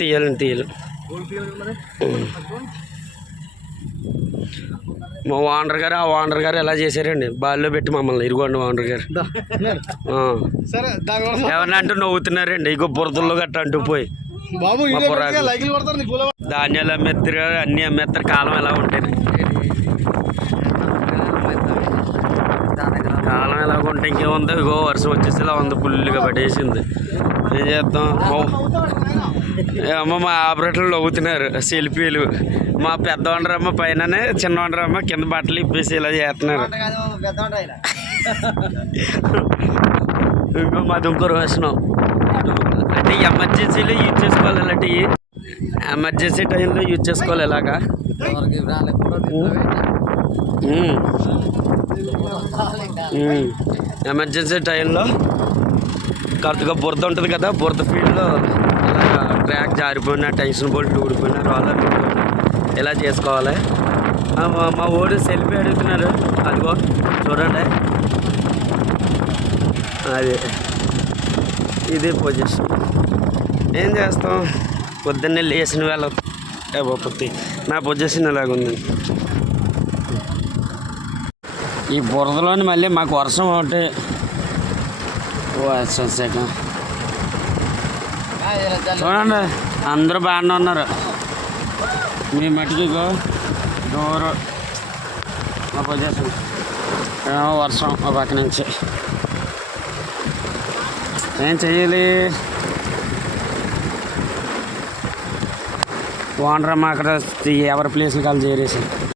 తీయాలండి తీయాలి. మా ఓనర్ గారు ఎలా చేశారండి, బాల్లో పెట్టి మమ్మల్ని. ఇరుగోండి ఓనర్ గారు ఎవరిని అంటూ నవ్వుతున్నారండి. ఇగో బురదల్లో గట్ట అంటూ పోయి ధాన్యాలు అమ్మేస్తారు, అన్ని అమ్మేస్తారు. కాలం ఎలా ఉంటుంది, కాలం ఎలా ఉంటే ఇంకేముంది. ఇగో వర్షం వచ్చేసి ఇలా ఉంది, ఫుల్గా పడేసింది. ఏం చేద్దాం. అమ్మ మా ఆపరేటర్లు నవ్వుతున్నారు, సెల్ఫీలు. మా పెద్ద వండరమ్మ పైననే, చిన్న వండరమ్మ కింద బట్టలు ఇప్పేసి ఇలా చేస్తున్నారు. ఇంకో మాది ఇంకో రోషనం అంటే ఎమర్జెన్సీలో యూజ్ చేసుకోవాలి. ఇలాంటివి ఎమర్జెన్సీ టైంలో యూజ్ చేసుకోవాలి. ఇలాగా ఎమర్జెన్సీ టైంలో కరెక్ట్గా బురద ఉంటుంది కదా, బురద ఫీల్డ్లో ఇలా ట్రాక్ జారిపోయినా, టెన్షన్ బోల్ట్ ఊడిపోయినా, రోలర్ ఊడిపోయినా ఇలా చేసుకోవాలి. మా ఓడి సెల్ఫీ అడుగుతున్నారు, అదిగో చూడండి. అది ఇదే పొజిషన్. ఏం చేస్తాం, పొద్దున్నే లేచిన వేళ పోతే నా పొజిషన్ ఇలాగుంది. ఈ బురదలోని మళ్ళీ మాకు వర్షం ఒకటి వచ్చేసాక చూడండి, అందరూ బాగానే ఉన్నారు. మీ మట్టికి డోరు మా పొజిషన్ వర్షం మా పక్క నుంచి. ఏం చెయ్యాలి, ఓనర్ అమ్మ అక్కడ ఎవరి ప్లేస్లు కాల్ చేరేసి